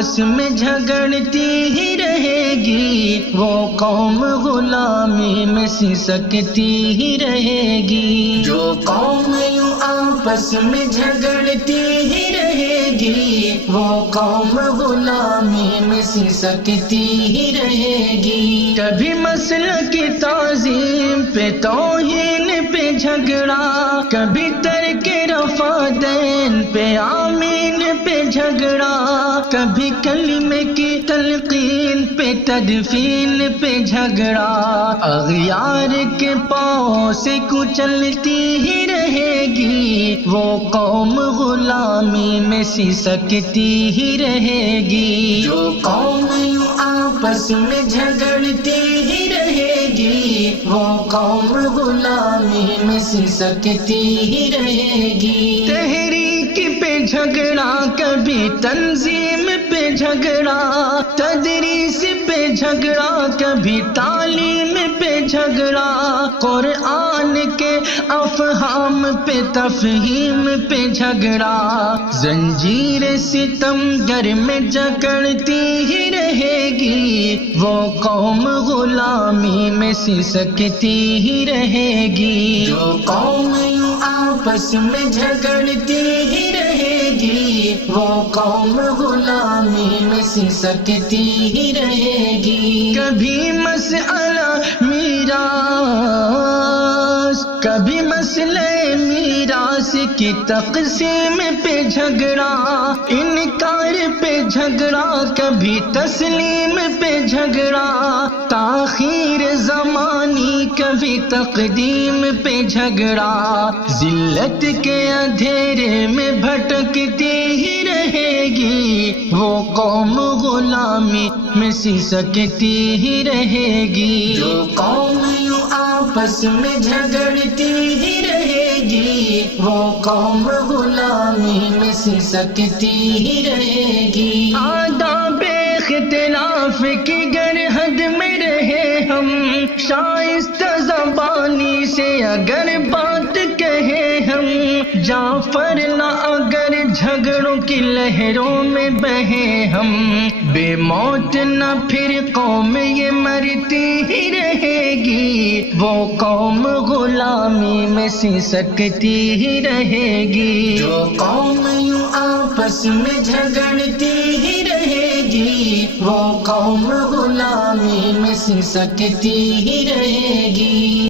آپس میں جھگڑتی ہی رہے گی، وہ قوم غلامی میں سسکتی ہی رہے گی۔ جو قوم یوں آپس میں جھگڑتی ہی رہے گی، وہ قوم غلامی میں سسکتی ہی رہے گی۔ کبھی مسلک کی تعظیم پہ توہین پہ جھگڑا، کبھی ترک رفع دین پہ آمین پہ جھگڑا، کبھی کلمے کی تلقین پہ تدفین پہ جھگڑا، اغیار کے پاؤں سے کچلتی ہی رہے گی، وہ قوم غلامی میں سسکتی ہی رہے گی۔ جو قوم یوں آپس میں جھگڑتی ہی رہے گی، وہ قوم غلامی میں سسکتی ہی رہے گی۔ تحریک پہ جھگڑا، کبھی تنظیم پہ جھگڑا، تدریس پہ جھگڑا، کبھی تعلیم پہ جھگڑا، قرآن کے افہام پہ تفہیم پہ جھگڑا، زنجیر ستم گر میں جکڑتی ہی رہے گی، وہ قوم غلامی میں سسکتی ہی رہے گی۔ جو قوم یوں آپس میں جھگڑتی ہی رہے گی، وہ قوم غلامی میں سسکتی ہی رہے گی۔ کبھی مسئلہ میراث، کبھی مسئلہ میراث کی تقسیم پہ جھگڑا، انکار پہ جھگڑا، کبھی تسلیم پہ جھگڑا، تاخیر زمانی کبھی تقدیم پہ جھگڑا، ذلت کے اندھیرے میں بھٹکتی ہی رہے گی، وہ قوم غلامی میں سسکتی ہی رہے گی۔ جو قوم یوں آپس میں جھگڑتی ہی رہے گی، وہ قوم غلامی میں سسکتی ہی رہے گی۔ آداب اختلاف کی گر حد میں رہے ہم، شائستہ زبانی سے اگر بات کہے ہم، جعفر نہ اگر جھگڑوں کی لہروں میں بہے ہم، بے موت نہ پھر قوم یہ مرتی ہی رہے گی، وہ قوم غلامی میں سسکتی ہی رہے گی۔ جو قوم یوں آپس میں جھگڑتی ہی رہے گی، وہ قوم غلامی میں سسکتی ہی رہے گی۔